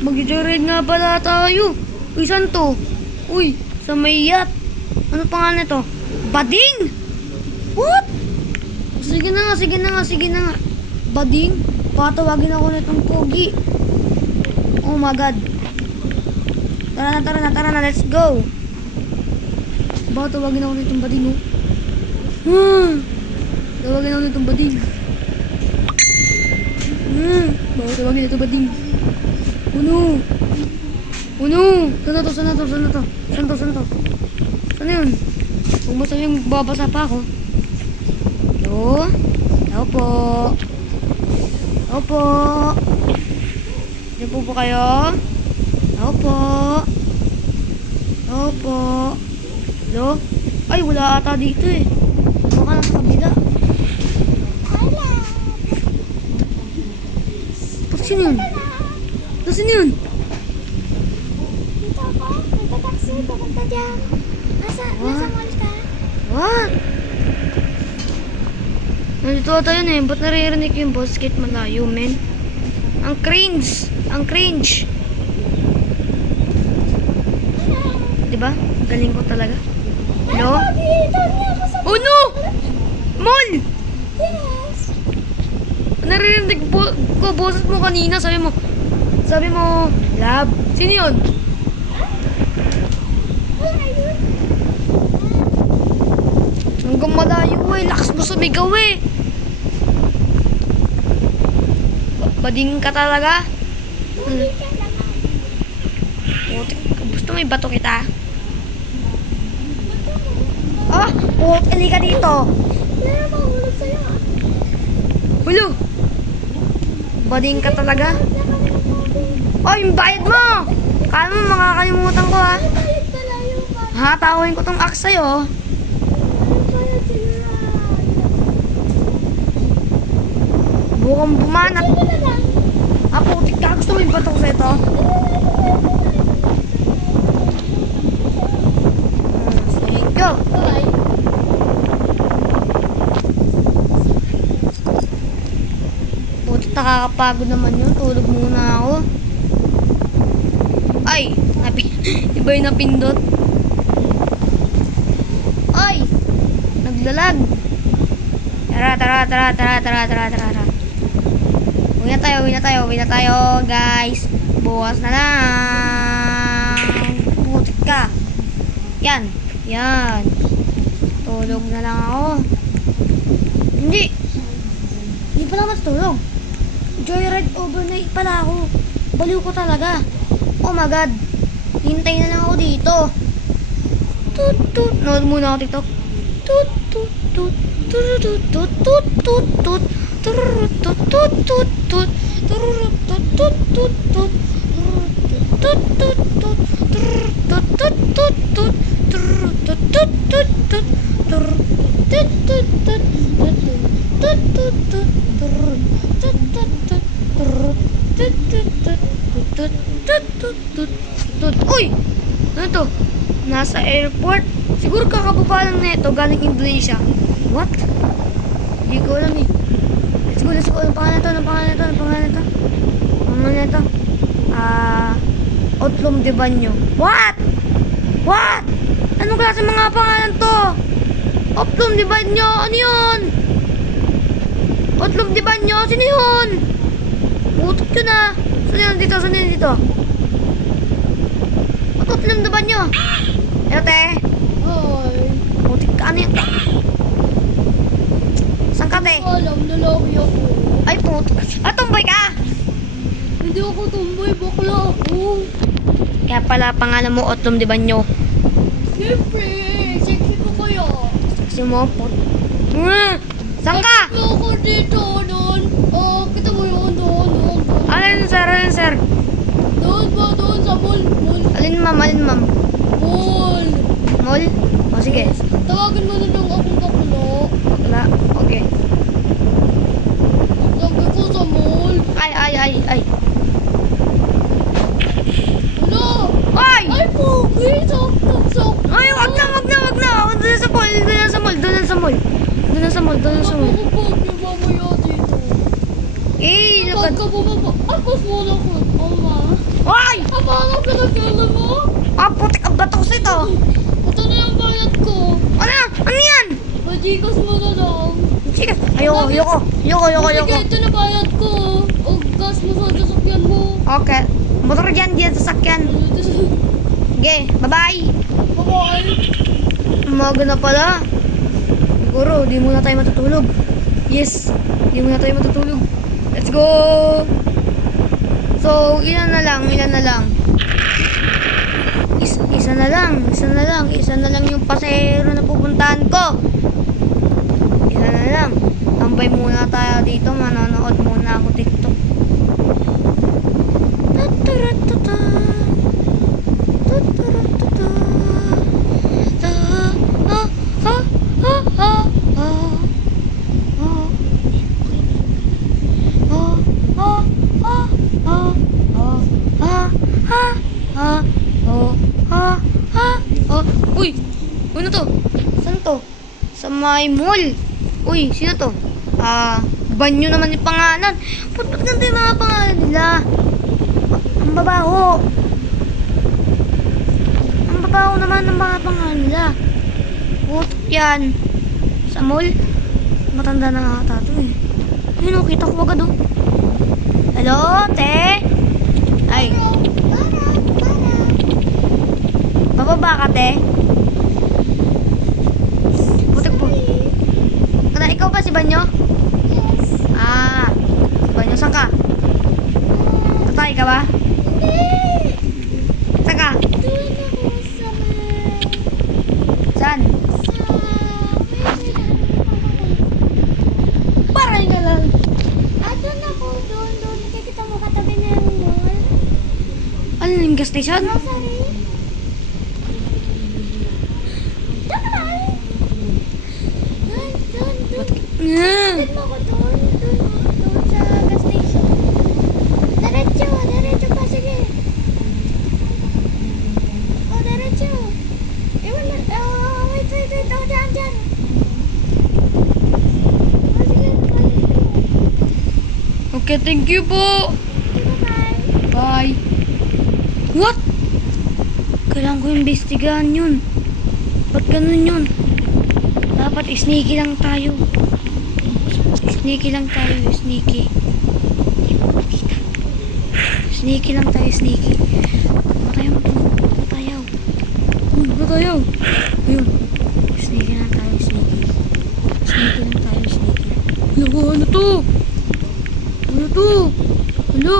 Mag-joyride nga pala tayo. Uy, saan to? Uy, sa may yacht. Ano pangalan nito? Bading? What? Sige na nga. Bading? Patawagin ako nitong pogi. Oh my god. Tara na, let's go. Patawagin ako nitong bading, oh. Tawagin ako nitong bading. Tawagin nitong bading. Uno! Saan to? Saan yun? Huwag mo sabihin, magbabasa pa ako. Hello? Opo. Diyan po kayo? Opo. Hello? Ay, wala ata dito eh. Baka nasa kabila. Sino yun? Nasaan yun? Dito ako. Nagtataksi. Papunta dyan. Nasa mall ka? What? Nandito ata yun eh. Ba't naririnig yung boss kit malayo, men? Ang cringe. Diba? Galing ko talaga. Hello? Dito ako sa Oh no! Mall! Yes. Naririnig ko boses mo kanina. Sabi mo, love. Sino yun? Hanggang malayo eh. Lakas mo sumigaw eh. Bading ka talaga? Gusto mo ibato kita? Pili ka dito. Wala mahulog sa'yo. Hulo! Bading ka talaga? Yung bayad mo! Kala mo makakalimutan ko ha? Bayad pala yung bayad. Hatawin ko tong axe sa'yo. Bayad sila. Bukang bumanat. Sino na lang? Putik ka. Gusto mo ibato ko sa ito? Sige, go! Bye. Putik, nakakapagod naman yun. Tulog muna ako. Ay! Iba yung napindot. Ay! Naglalag. Tara. Uwi na tayo, guys. Bukas na lang. Putik ka. Yan. Tulog na lang ako. Hindi pala ako matulog. Joyride overnight pala ako. Baliw ko talaga. Oh my god. Hintay na lang ako dito. Nood muna ako TikTok. Uy! Ano to? Nasa airport? Siguro kakababa lang nito galing Indonesia. What? Hindi ko alam eh. Let's go. Anong pangalan nito? Otlum de Banyo. What? Anong klase mga pangalan to? Otlum de Banyo? Ano yun? Otlum de Banyo? Sino yun? Utot yun ah. Saan yun dito? Otlum de Banyo? Ano te? Hoy. Utot ka, ano yun? Saan ka te? Alam, nalawi ako. Ay puto. Tumboy ka? Hindi ako tumboy, bakla ako. Kaya pala pangalan mo Otlum de Banyo. Siyempre, sexy ko kaya. Kasi mo pot. Saan ka? Sexy ako dito, doon. Kita mo yun, doon. Alin sir? Doon sa mall. Alin ma'am? Mall. Mall? O sige. Tawagin mo na lang akong bakla. Bakla. Okay. Sabi ko sa mall. Ay. Wala. Ay! Ay, pogi. Sakto. Ay, wag na. Doon na sa mall. Ako pogi, mamaya dito. Eh, Kapag lakad. ka bumaba, ay, pas mo na ko. Oma. Gcash mo na lang. Sige. Ayoko. Sige, ito na bayad ko. O, gas mo sa sasakyan mo. Okay. Motor dyan, diyan sasakyan. Sige, bye-bye. Bye-bye. Umaga na pala. Siguro, di muna tayo matutulog. Yes, di muna tayo matutulog. Let's go! So, ilan na lang? Isa na lang yung pasahero na pupuntahan ko. Isa na lang. Tambay muna tayo dito, manonood muna ako TikTok. Tataratata. Tataratata. Ta ha ha ha ha ha. Uy! Ano to? Saan to? Sa may mall. Uy, sino to? Banyo naman yung pangalan. Ba't ganito yung mga pangalan nila? Ang babaho. Ang babaho naman ng mga pangalan nila. Putot yan. Sa mall? Matanda na ata to eh. Ayun, kita ko agad oh. Hello, te? Ay. Bababa ka, te? Putik po. Ikaw ba si Banyo? Yes. Si Banyo, saan ka? Tatay ka ba? Hindi. Saan ka? Doon ako sa may... Saan? Paray na lang. Doon ako. Doon. Nakikita mo katabi na yung mall. Ano yung gas station? Grocery. Doon naman. Doon. Doon mo ako doon. Doon sa gas station. Diretso pa. Sige. Diretso. Ewan mo. Wait. Diyan. Sige. Okay, thank you po. Bye. Bye. What? Kailangan ko imbestigahan yun. Ba't ganun yun? Dapat sneaky lang tayo. Sneaky. Sneaky lang tayo. Matayaw. Ayun. Sneaky lang tayo. Ano to? Ano?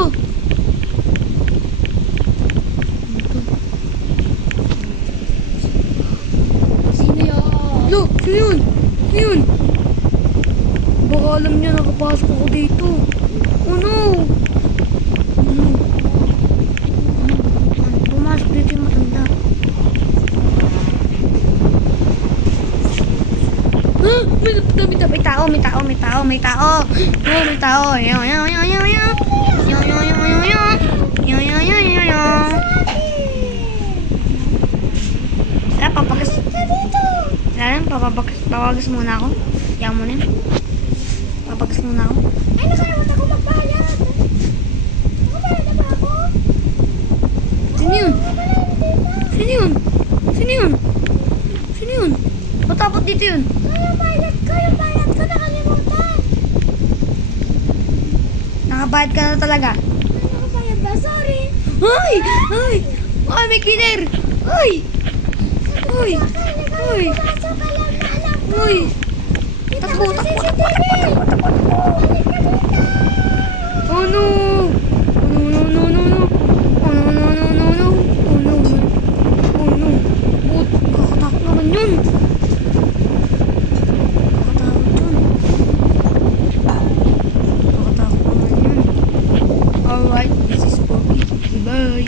Sino yan? Sino yun? Baka alam niya nakapasok ako dito. Oh no! Pumasok dito yung matanda. May tao. Papagas muna ako. Yan mo na yun. Papagas muna ako. Ay, nakalimutan ko magbayad. Nakabayad na ba ako? Sino yun? Sino yun? Matapot dito yun. Yung bayad ko, nakalimutan. Nakabayad ka na talaga. Ay, nakabayad ba? Sorry. Ay, may killer. Ay. Pumasok ka lang na alam ko. Kita ko sa CCTV. Oh no. Kakatakot naman yun. Alright, this is for me. Bye.